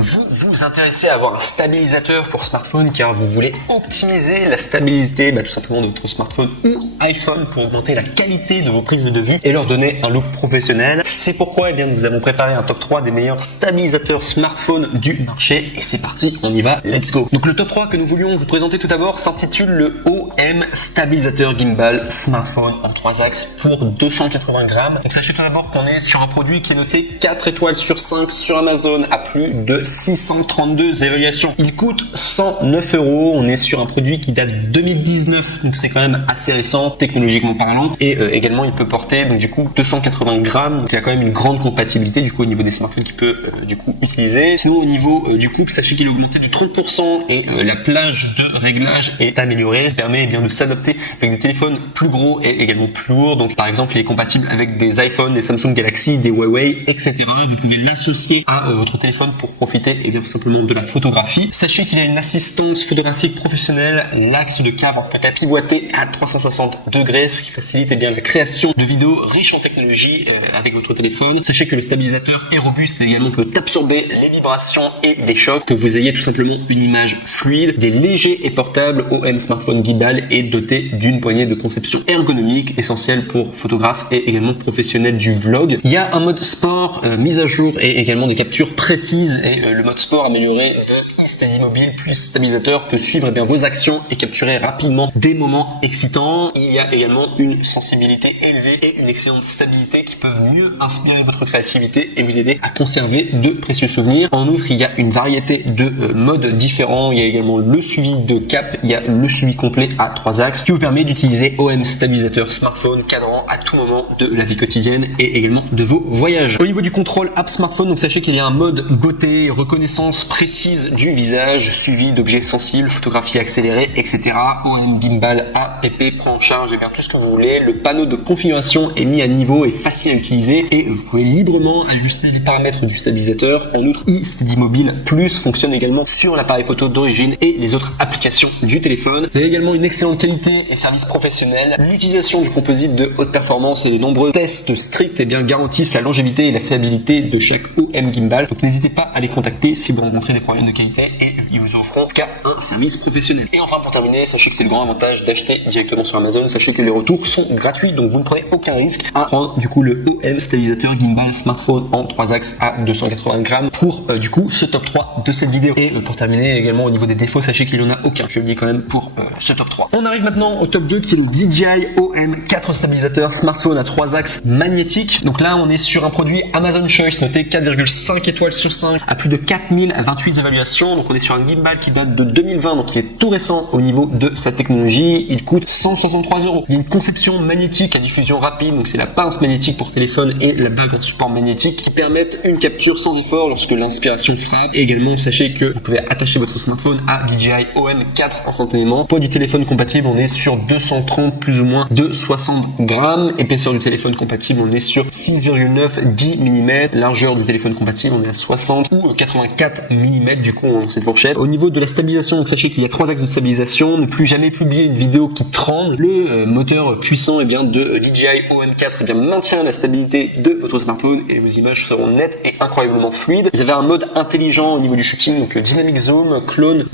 Vous vous intéressez à avoir un stabilisateur pour smartphone car vous voulez optimiser la stabilité tout simplement de votre smartphone ou iPhone pour augmenter la qualité de vos prises de vue et leur donner un look professionnel. C'est pourquoi nous avons préparé un top 3 des meilleurs stabilisateurs smartphone du marché et c'est parti, on y va, let's go. Donc le top 3 que nous voulions vous présenter tout d'abord s'intitule le OM Stabilisateur Gimbal Smartphone en 3 axes pour 280 grammes. Donc sachez tout d'abord qu'on est sur un produit qui est noté 4 étoiles sur 5 sur Amazon à plus de 632 évaluations. Il coûte 109 €. On est sur un produit qui date de 2019, donc c'est quand même assez récent technologiquement parlant. Et également, il peut porter donc du coup 280 grammes. Donc il y a quand même une grande compatibilité du coup au niveau des smartphones qu'il peut du coup utiliser. Sinon au niveau du couple, sachez qu'il est augmenté de 30% et la plage de réglage est améliorée. Il permet de s'adapter avec des téléphones plus gros et également plus lourds. Donc par exemple, il est compatible avec des iPhones, des Samsung Galaxy, des Huawei, etc. Vous pouvez l'associer à votre téléphone pour profiter tout simplement de la photographie. Sachez qu'il a une assistance photographique professionnelle. L'axe de cadre peut être pivoté à 360 degrés, ce qui facilite la création de vidéos riches en technologie avec votre téléphone. Sachez que le stabilisateur est robuste et également peut absorber les vibrations et des chocs, que vous ayez tout simplement une image fluide. Il est léger et portable. OM Smartphone Gimbal est doté d'une poignée de conception ergonomique essentielle pour photographes et également professionnels du vlog. Il y a un mode sport mise à jour et également des captures précises et le mode sport amélioré de eSteady Mobile plus stabilisateur peut suivre vos actions et capturer rapidement des moments excitants. Il y a également une sensibilité élevée et une excellente stabilité qui peuvent mieux inspirer votre créativité et vous aider à conserver de précieux souvenirs. En outre, il y a une variété de modes différents. Il y a également le suivi de cap, il y a le suivi complet à 3 axes qui vous permet d'utiliser OM Stabilisateur Smartphone cadrant à tout moment de la vie quotidienne et également de vos voyages. Au niveau du contrôle app smartphone, donc sachez qu'il y a un mode beauté, reconnaissance précise du visage, suivi d'objets sensibles, photographie accélérée, etc. OM Gimbal app prend en charge tout ce que vous voulez. Le panneau de configuration est mis à niveau et facile à utiliser et vous pouvez librement ajuster les paramètres du stabilisateur. En outre, eSteady Mobile Plus fonctionne également sur l'appareil photo d'origine et les autres applications du téléphone. Vous avez également une excellente qualité et service professionnel. L'utilisation du composite de haute performance et de nombreux tests stricts garantissent la longévité et la fiabilité de chaque OM Gimbal. Donc n'hésitez pas à les contacter si vous rencontrez des problèmes de qualité et ils vous offront en tout cas un service professionnel. Et enfin pour terminer, sachez que c'est le grand avantage d'acheter directement sur Amazon. Sachez que les retours sont gratuits, donc vous ne prenez aucun risque à prendre du coup le OM Stabilisateur Gimbal Smartphone en 3 axes à 280 grammes pour du coup ce top 3 de cette vidéo. Et pour terminer également au niveau des défauts, sachez qu'il n'y en a aucun, je le dis quand même pour ce top 3. On arrive maintenant au top 2 qui est le DJI OM4 stabilisateur smartphone à 3 axes magnétiques. Donc là on est sur un produit Amazon Choice noté 4,5 étoiles sur 5 à plus de 4028 évaluations. Donc on est sur un gimbal qui date de 2020, donc qui est tout récent au niveau de sa technologie. Il coûte 163 €. Il y a une conception magnétique à diffusion rapide, donc c'est la pince magnétique pour téléphone et la bague en support magnétique qui permettent une capture sans effort lorsque l'inspiration frappe. Et également sachez que vous pouvez attacher votre smartphone à DJI OM4 instantanément. Poids du téléphone compatible, on est sur 230 plus ou moins de 60 grammes. Épaisseur du téléphone compatible, on est sur 6,9-10 mm. Largeur du téléphone compatible, on est à 60 ou 84 mm du coup dans cette fourchette. Au niveau de la stabilisation, donc sachez qu'il y a 3 axes de stabilisation. Ne plus jamais publier une vidéo qui tremble. Le moteur puissant de DJI OM4 maintient la stabilité de votre smartphone et vos images seront nettes et incroyablement fluides. Vous avez un mode intelligent au niveau du shooting, donc dynamic zoom, clone,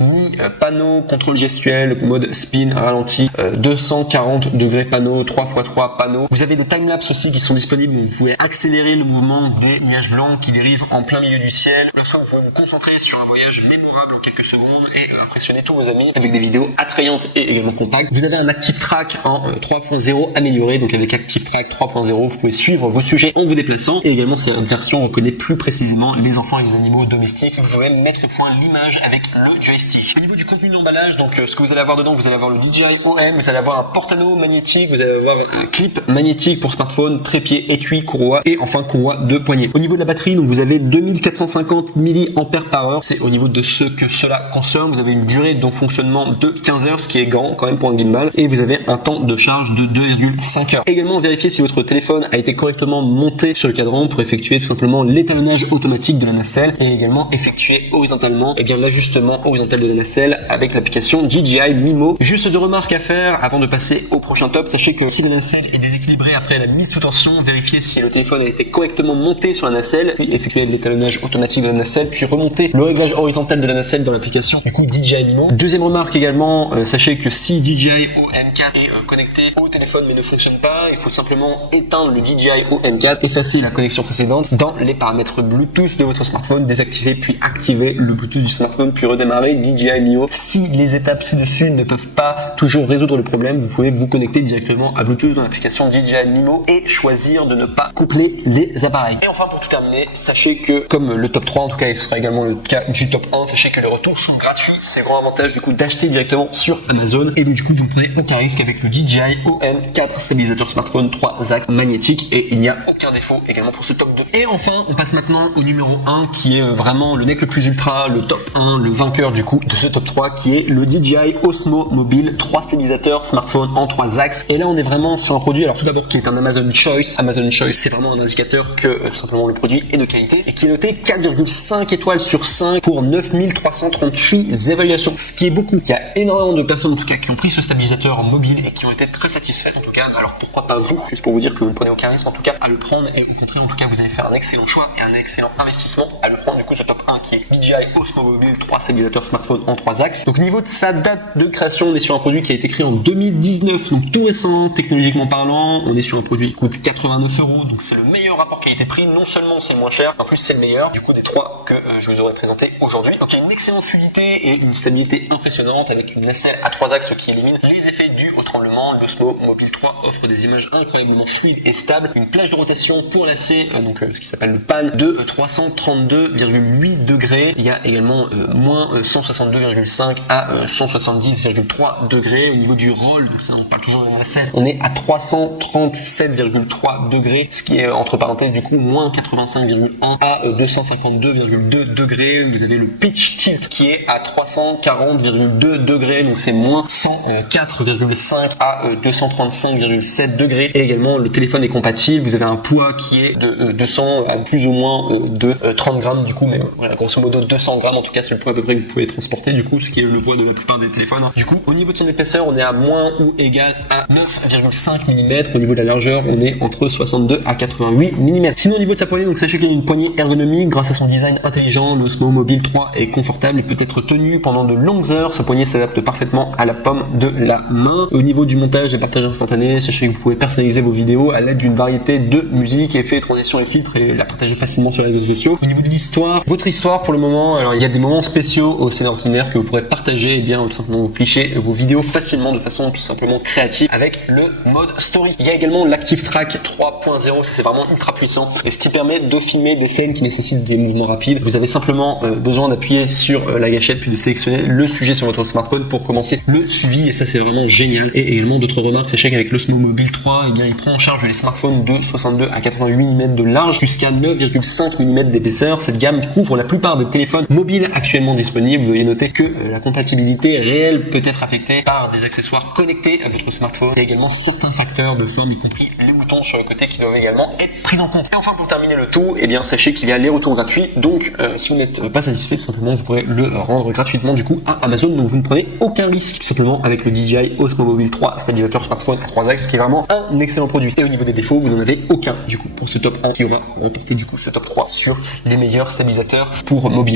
panneau, contrôle gestuel, mode spin, ralenti, 240 degrés panneau, 3x3 panneau. Vous avez des timelapses aussi qui sont disponibles où vous pouvez accélérer le mouvement des nuages blancs qui dérivent en plein milieu du ciel. Lorsque vous pouvez vous concentrer sur un voyage mémorable en quelques secondes et impressionner tous vos amis avec des vidéos attrayantes et également compactes. Vous avez un Active Track en 3.0 amélioré, donc avec Active Track 3.0 vous pouvez suivre vos sujets en vous déplaçant et également cette version reconnaît plus précisément les enfants et les animaux domestiques. Vous pouvez mettre au point l'image avec le joystick. Au niveau du contenu de l'emballage, donc ce que vous allez avoir dedans, vous allez avoir le DJI OM, vous allez avoir un porte-anneau magnétique, vous allez avoir un clip magnétique pour smartphone, trépied, étui, courroie et enfin courroie de poignet. Au niveau de la batterie, donc vous avez 2450 mAh, c'est au niveau de ce que cela consomme. Vous avez une durée de fonctionnement de 15 heures, ce qui est grand quand même pour un gimbal, et vous avez un temps de charge de 2,5 heures. Également, vérifiez si votre téléphone a été correctement monté sur le cadran pour effectuer tout simplement l'étalonnage automatique de la nacelle et également effectuer horizontalement l'ajustement horizontal de la nacelle avec l'application DJI Mimo. Juste deux remarques à faire avant de passer au prochain top. Sachez que si la nacelle est déséquilibrée après la mise sous tension, vérifiez si le téléphone a été correctement monté sur la nacelle, puis effectuer l'étalonnage automatique de la nacelle, puis remonter le réglage horizontal de la nacelle dans l'application DJI Mimo. Deuxième remarque également, sachez que si DJI OM4 est connecté au téléphone mais ne fonctionne pas, il faut simplement éteindre le DJI OM4, effacer la connexion précédente dans les paramètres Bluetooth de votre smartphone, désactiver puis activer le Bluetooth du smartphone, puis redémarrer DJI Mimo. Si les étapes ci-dessus ne peuvent pas toujours résoudre le problème, vous pouvez vous connecter directement à Bluetooth dans l'application DJI Mimo et choisir de ne pas coupler les appareils. Et enfin, pour tout terminer, sachez que comme le top 3, en tout cas il sera également le cas du top 1, sachez que les retours sont gratuits. C'est grand avantage du coup d'acheter directement sur Amazon, et du coup vous ne prenez aucun risque avec le DJI OM4 stabilisateur smartphone 3 axes magnétique, et il n'y a aucun défaut également pour ce top 2. Et enfin, on passe maintenant au numéro 1 qui est vraiment le nec le plus ultra, le top 1, le vainqueur du coup de ce top 3, qui est le DJI Osmo Mobile 3 stabilisateur smartphone en 3 axes. Et là on est vraiment sur un produit, alors tout d'abord qui est un Amazon Choice. Amazon Choice, c'est vraiment un indicateur que tout simplement le produit est de qualité, et qui est noté 4,5 étoiles sur 5 pour 9338 évaluations, ce qui est beaucoup. Il y a énormément de personnes en tout cas qui ont pris ce stabilisateur mobile et qui ont été très satisfaites en tout cas. Alors pourquoi pas vous, juste pour vous dire que vous ne prenez aucun risque en tout cas à le prendre, et au contraire en tout cas vous allez faire un excellent choix et un excellent investissement à le prendre. Du coup ce top 1 qui est DJI Osmo Mobile 3 stabilisateur smartphone en 3 axes. Donc au niveau de sa date de création, on est sur un produit qui a été créé en 2019, donc tout récent technologiquement parlant. On est sur un produit qui coûte 89 €, donc c'est le meilleur rapport qualité-prix. Non seulement c'est le moins cher, en plus c'est le meilleur du coup des trois que je vous aurais présenté aujourd'hui. Donc il y a une excellente fluidité et une stabilité impressionnante avec une nacelle à 3 axes qui élimine les effets dus au tremblement. L'Osmo Mobile 3 offre des images incroyablement fluides et stables, une plage de rotation pour lasser ce qui s'appelle le pan de 332,8 degrés. Il y a également moins 162,5 à 170,3 degrés. Au niveau du roll, donc ça on parle toujours de la nacelle, on est à 337,3 degrés, ce qui est entre parenthèses du coup moins 85,1 à 252,2 degrés. Vous avez le pitch tilt qui est à 340,2 degrés, donc c'est moins 104,5 à 235,7 degrés. Et également le téléphone est compatible. Vous avez un poids qui est de 200 à plus ou moins de 30 grammes du coup, mais voilà, grosso modo 200 grammes en tout cas c'est le poids à peu près que vous pouvez transporter du coup, ce qui est le poids de la plupart des téléphones. Du coup au niveau de son épaisseur on est à moins ou égal à 9,5 mm. Au niveau de la largeur on est entre 62 à 88 mm. Sinon au niveau de sa poignée, donc sachez qu'il y a une poignée ergonomique grâce à son design intelligent. L'Osmo Mobile 3 est confortable et peut être tenu pendant de longues heures. Sa poignée s'adapte parfaitement à la paume de la main. Au niveau du montage et partage instantané, sachez que vous pouvez personnaliser vos vidéos à l'aide d'une variété de musique, effets, transitions et filtres, et la partager facilement sur les réseaux sociaux. Au niveau de l'histoire, votre histoire pour le moment, alors il y a des moments spéciaux au scénario ordinaire que vous pourrez partager, et bien tout simplement vous clicher vos vidéos facilement de façon tout simplement créative avec le mode story. Il y a également l'Active Track 3.0, ça c'est vraiment ultra puissant, et ce qui permet de filmer des scènes qui nécessitent des mouvements rapides. Vous avez simplement besoin d'appuyer sur la gâchette puis de sélectionner le sujet sur votre smartphone pour commencer le suivi, et ça c'est vraiment génial. Et également d'autres remarques, sachez qu'avec l'Osmo Mobile 3, eh bien il prend en charge les smartphones de 62 à 88 mm de large jusqu'à 9,5 mm d'épaisseur. Cette gamme couvre la plupart des téléphones mobiles actuellement disponibles. Veuillez noter que la compatibilité réelle peut être affectée par des accessoires connectés à votre smartphone. Il y a également certains facteurs de forme, y compris les boutons sur le côté, qui doivent également être pris en compte. Et enfin pour terminer le tout, eh bien sachez qu'il y a les retours gratuits. Donc si vous n'êtes pas satisfait, tout simplement vous pourrez le rendre gratuitement du coup à Amazon. Donc vous ne prenez aucun risque tout simplement avec le DJI Osmo Mobile 3 stabilisateur smartphone à 3 axes, qui est vraiment un excellent produit. Et au niveau des défauts, vous n'en avez aucun du coup pour ce top 1 qui aura remporté du coup ce top 3 sur les meilleurs stabilisateurs pour mobile.